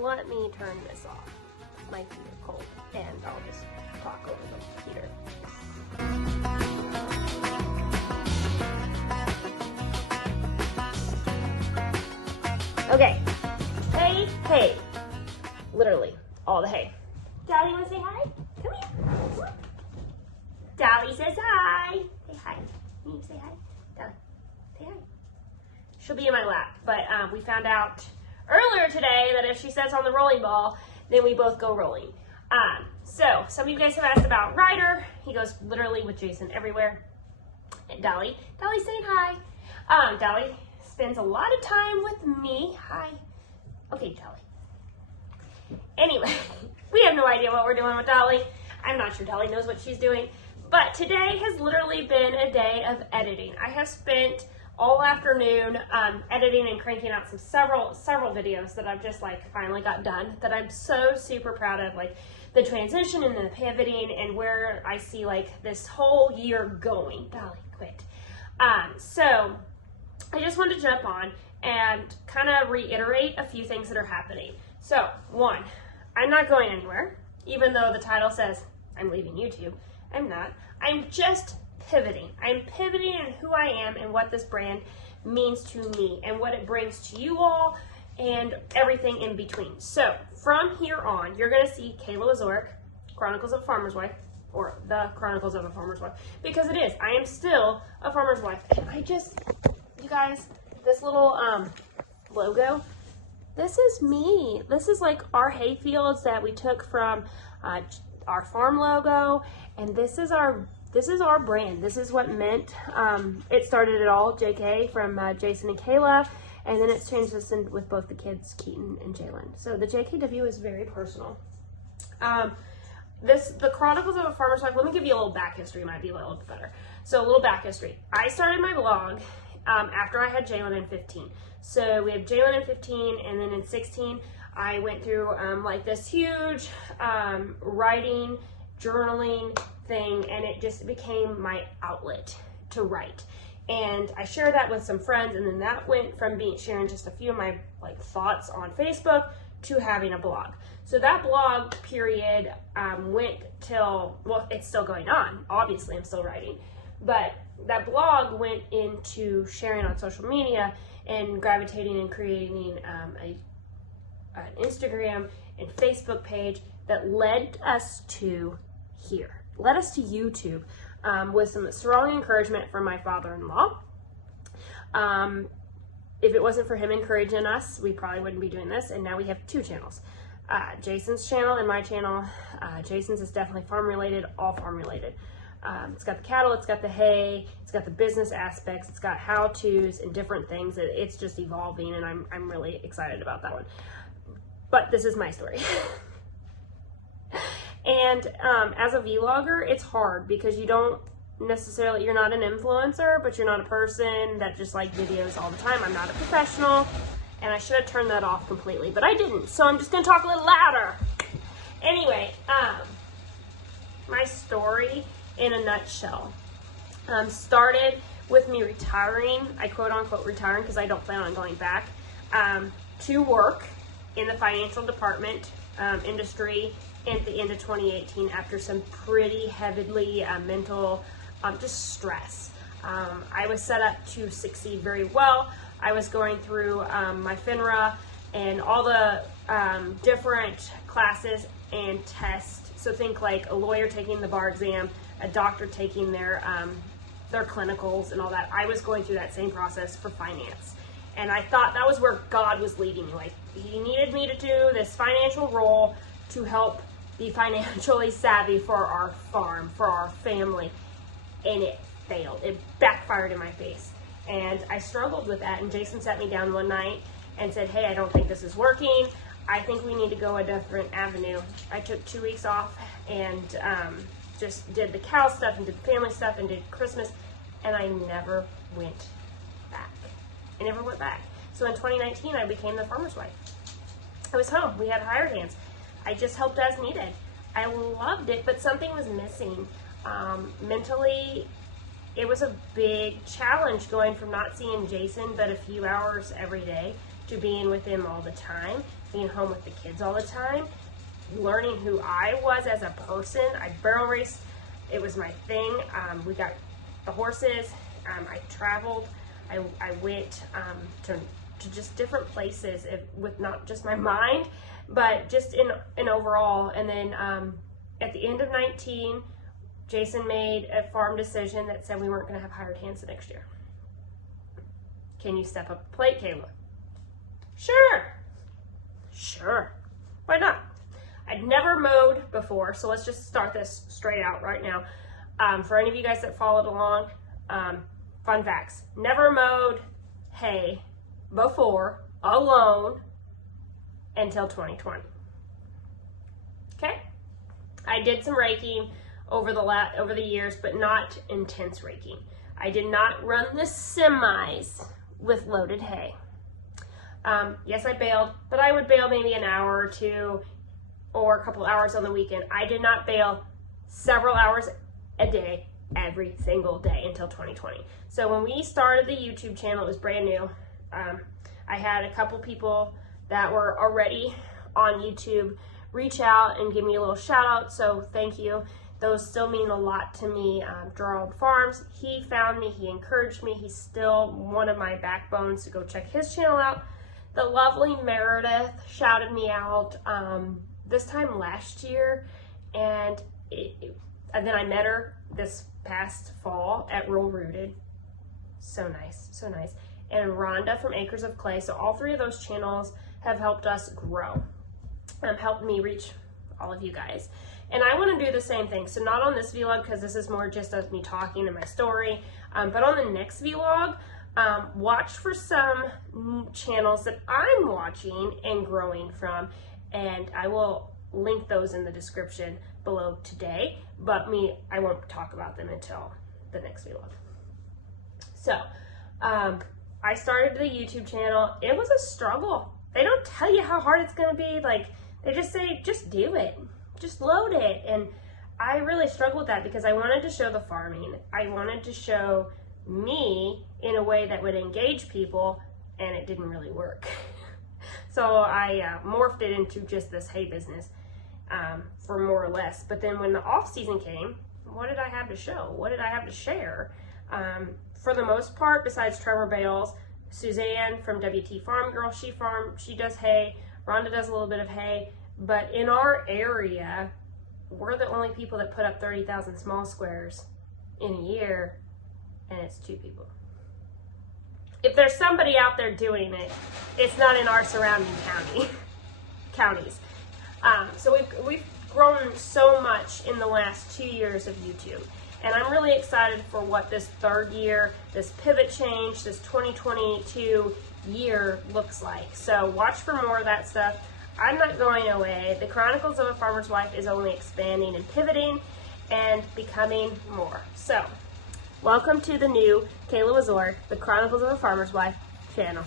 let me turn this off. My feet are cold, and I'll just talk over the heater. Okay. Hey, hey. Literally, all the hay. Dolly, wanna say hi? Come here. Dolly says hi. Say hi. Can you say hi? Dolly, say hi. She'll be in my lap, but we found out earlier today that if she sits on the rolling ball, then we both go rolling. So some of you guys have asked about Ryder. He goes literally with Jason everywhere. And Dolly's saying hi. Dolly spends a lot of time with me. Hi. Okay, Dolly. Anyway, we have no idea what we're doing with Dolly. I'm not sure Dolly knows what she's doing. But today has literally been a day of editing. I have spent all afternoon editing and cranking out several videos that I've just like finally got done, that I'm so super proud of, like the transition and the pivoting and where I see like this whole year going. Dolly, quit. So I just wanted to jump on and kind of reiterate a few things that are happening. So one, I'm not going anywhere, even though the title says I'm leaving YouTube. I'm not. I'm just pivoting. I'm pivoting in who I am and what this brand means to me and what it brings to you all and everything in between. So from here on, you're going to see Kayla Wieczorek, Chronicles of a Farmer's Wife, or the Chronicles of a Farmer's Wife, because it is. I am still a farmer's wife. And you guys, this little logo, this is me. This is like our hay fields that we took from our farm logo, and this is our brand. This is what meant. It started it all, JK, from Jason and Kayla, and then it's changed this in with both the kids, Keaton and Jalen. So the JKW is very personal. The Chronicles of a Farmer's Wife, let me give you a little back history, might be a little bit better. So a little back history. I started my blog after I had Jalen in 15. So we have Jalen in 15, and then in 16, I went through like this huge writing, journaling thing, and it just became my outlet to write. And I shared that with some friends, and then that went from sharing just a few of my like thoughts on Facebook to having a blog. So that blog period went till, well, it's still going on. Obviously, I'm still writing, but that blog went into sharing on social media and gravitating and creating an Instagram and Facebook page that led us to here. Led us to YouTube with some strong encouragement from my father-in-law. If it wasn't for him encouraging us, we probably wouldn't be doing this. And now we have two channels. Jason's channel and my channel. Jason's is definitely farm related, all farm related. It's got the cattle, it's got the hay, it's got the business aspects, it's got how-tos and different things. It's just evolving, and I'm really excited about that one. But this is my story. And as a vlogger, it's hard because you don't necessarily, you're not an influencer, but you're not a person that just like videos all the time. I'm not a professional, and I should have turned that off completely, but I didn't. So I'm just gonna talk a little louder. Anyway, my story in a nutshell started with me retiring. I quote unquote retiring because I don't plan on going back to work in the financial department industry at the end of 2018 after some pretty heavily mental just stress. I was set up to succeed very well. I was going through my FINRA and all the different classes and tests. So think like a lawyer taking the bar exam, a doctor taking their clinicals and all that. I was going through that same process for finance. And I thought that was where God was leading me. Like, he needed me to do this financial role to help be financially savvy for our farm, for our family. And it failed. It backfired in my face. And I struggled with that. And Jason sat me down one night and said, hey, I don't think this is working. I think we need to go a different avenue. I took 2 weeks off and just did the cow stuff and did the family stuff and did Christmas. And I never went back. I never went back. So in 2019, I became the farmer's wife. I was home. We had hired hands. I just helped as needed. I loved it, but something was missing. Mentally, it was a big challenge going from not seeing Jason but a few hours every day to being with him all the time, being home with the kids all the time, learning who I was as a person. I barrel raced. It was my thing. We got the horses. I traveled. I went to just different places with not just my mind, but just in overall. And then at the end of 19, Jason made a farm decision that said we weren't going to have hired hands the next year. Can you step up the plate, Kayla? Sure. Why not? I'd never mowed before, so let's just start this straight out right now. For any of you guys that followed along, fun facts. Never mowed hay before alone until 2020. Okay? I did some raking over the years, but not intense raking. I did not run the semis with loaded hay. Yes, I baled, but I would bale maybe an hour or two or a couple hours on the weekend. I did not bale several hours a day every single day until 2020. So when we started the YouTube channel, it was brand new. I had a couple people that were already on YouTube reach out and give me a little shout out, so thank you. Those still mean a lot to me. Gerald Farms, he found me, he encouraged me. He's still one of my backbones to go check his channel out. The lovely Meredith shouted me out this time last year, and then I met her this past fall at Rural Rooted. So nice, so nice. And Rhonda from Acres of Clay. So all three of those channels have helped us grow, helped me reach all of you guys. And I want to do the same thing. So not on this vlog, because this is more just of me talking and my story, but on the next vlog, watch for some channels that I'm watching and growing from, and I will link those in the description below today, but I won't talk about them until the next vlog. So I started the YouTube channel. It was a struggle. They don't tell you how hard it's going to be. Like, they just say, just do it, just load it. And I really struggled with that because I wanted to show the farming. I wanted to show me in a way that would engage people, and it didn't really work. So I morphed it into just this hay business for more or less. But then when the off season came, what did I have to show? What did I have to share? For the most part, besides Trevor Bales, Suzanne from WT Farm Girl, she does hay. Rhonda does a little bit of hay. But in our area, we're the only people that put up 30,000 small squares in a year, and it's 2 people. If there's somebody out there doing it, it's not in our surrounding counties. So we've grown so much in the last 2 years of YouTube. And I'm really excited for what this third year, this pivot change, this 2022 year looks like. So watch for more of that stuff. I'm not going away. The Chronicles of a Farmer's Wife is only expanding and pivoting and becoming more. So welcome to the new Kayla Wieczorek, the Chronicles of a Farmer's Wife channel.